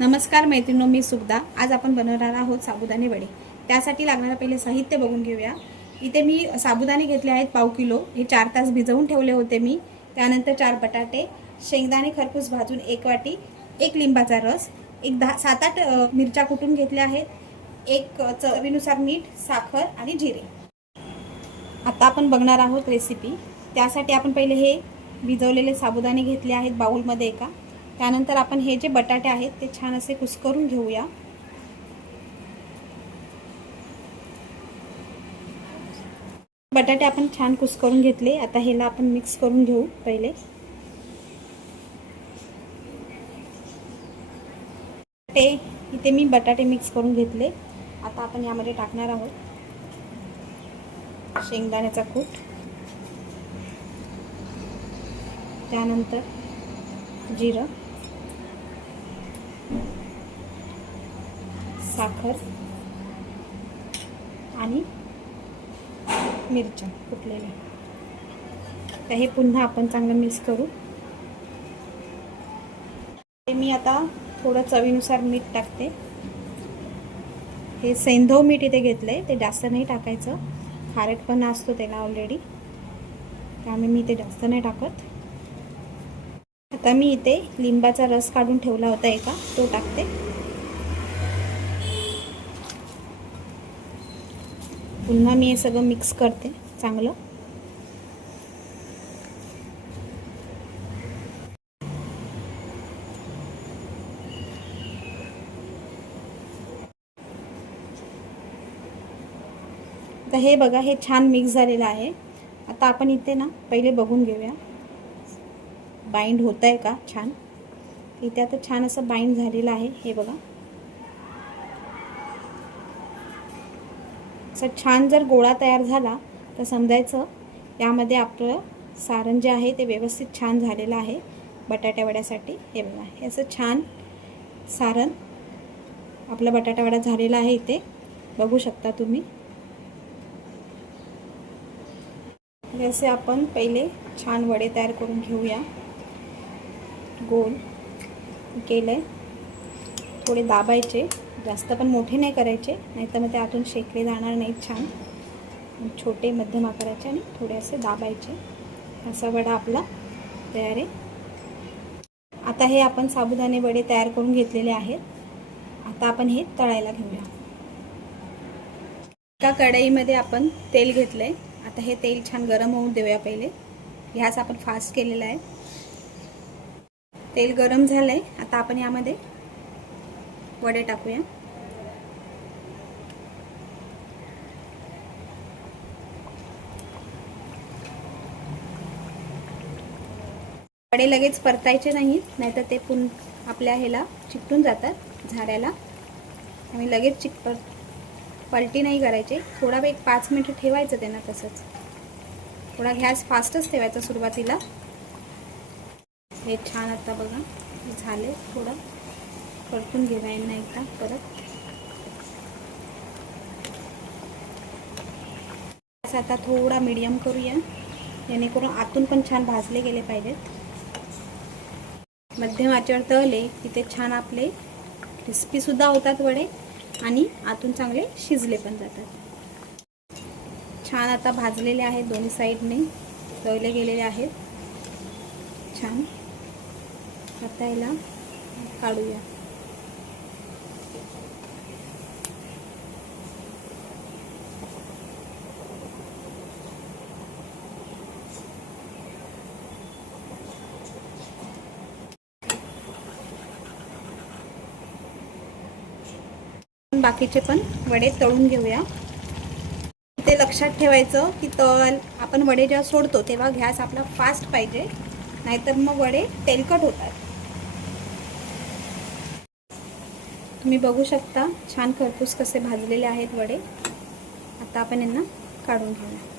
नमस्कार मैत्रिणो मी सुखदा आज आपण बनवणार आहोत साबुदाणे वडे. त्यासाठी लागणारं पहिले साहित्य बघून घेऊया. इथे मी साबुदाणे घेतले आहेत पाव किलो. हे चार तास भिजवून ठेवले होते मी. त्यानंतर चार बटाटे शेंगदाणे खरपूस भाजून एक वाटी एक लिंबाचा रस एक दहा सात आठ मिरच्या कुटून घेतल्या आहेत एक चवीनुसार मीठ साखर आणि जिरे. आता आपण बघणार आहोत रेसिपी त्यासाठी आपण पहिले हे भिजवलेले साबुदाणे घेतले आहेत बाऊलमध्ये एका. त्यानंतर आपण हे जे बटाटे आहेत ते छान असे कुस्करून घेऊया. बटाटे आपण छान कुस्करून घेतले. आता ह्याला आपण मिक्स करून घेऊ पहिले. ते इथे मी बटाटे मिक्स करून घेतले. आता आपण यामध्ये टाकणार आहोत. शेंगदाण्याचा कूट. त्यानंतर जिरं. साखर. आणि मिरच्या कुटलेल्या. तर हे पुन्हा आपण चांगलं मिक्स करू. ते मी आता थोडं चवीनुसार मीठ टाकते. हे सेंधव मीठ इथे घेतलं आहे ते जास्त नाही टाकायचं. खारटपणा असतो त्याला ऑलरेडी त्यामुळे मी ते जास्त नाही टाकत. आता मी इथे लिंबाचा रस काढून ठेवला होता एका. तो टाकते. पुन्हा मी हे सगळं मिक्स करते. चांगलं. तर हे बघा हे छान मिक्स झालेलं आहे. आता आपण इथे ना पहिले बघून घेऊया. बाइंड होत आहे का? छान. इथे आता छान असं बाइंड झालेलं आहे. हे बघा. असं छान जर गोळा तयार झाला तर समजायचं यामध्ये आपलं सारण जे आहे ते व्यवस्थित छान झालेलं आहे. बटाट्यावड्यासाठी हे बघा हे असं छान सारण आपला बटाटावडा झालेला आहे इथे. बघू शकता तुम्ही. जसे आपण पहिले छान वडे तयार करून घेऊया. गोल केलं. थोडे दाबायचे. जास्त पण मोठे नाही करायचे. नाहीतर मग ते आतून शेकले जाणार नाहीत छान. छोटे मध्यम आकाराचे आणि थोडे असे दाबायचे. असा वडा आपला तयार आहे. आता हे आपण साबुदाणे वडे तयार करून घेतलेले आहेत. आता आपण हे तळायला घेऊया. एका कढईमध्ये आपण तेल घेतलंय. आता हे तेल छान गरम होऊन देऊया पहिले. गॅस आपण फास्ट केलेला आहे. तेल गरम झालंय. आता आपण यामध्ये वडे टाकूया. वडे लगेच परतायचे नाहीत नाहीतर ते पुन आपल्या ह्याला चिकटून जातात झाड्याला आणि लगेच चिक पलटी नाही करायचे. थोडा वेळ पाच मिनटं ठेवायचं त्यांना तसंच. थोडा गॅस फास्टच ठेवायचा सुरुवातीला. हे छान आता बघा झाले थोडं. परतून घेऊया यांना एकदा परत. आता थोडा मीडियम करूया. जेणेकरून आतून पण छान भाजले गेले पाहिजेत. मध्यम आचेवर तळले की ते छान आपले क्रिस्पीसुद्धा होतात वडे. आणि आतून चांगले शिजले पण जातात. छान आता भाजलेले आहेत दोन्ही साईडने. तळले गेलेले आहेत. छान. आता याला काढूया. बाकीचे पण वडे तळून घेऊया. ते लक्षात ठेवायचं की तळ आपण वडे जेव्हा सोडतो तेव्हा गॅस आपला फास्ट पाहिजे नाहीतर मग वडे तेलकट होतात. तुम्ही बघू शकता छान खरपूस कसे भाजलेले आहेत वडे. आता आपण यांना काढून घेऊया.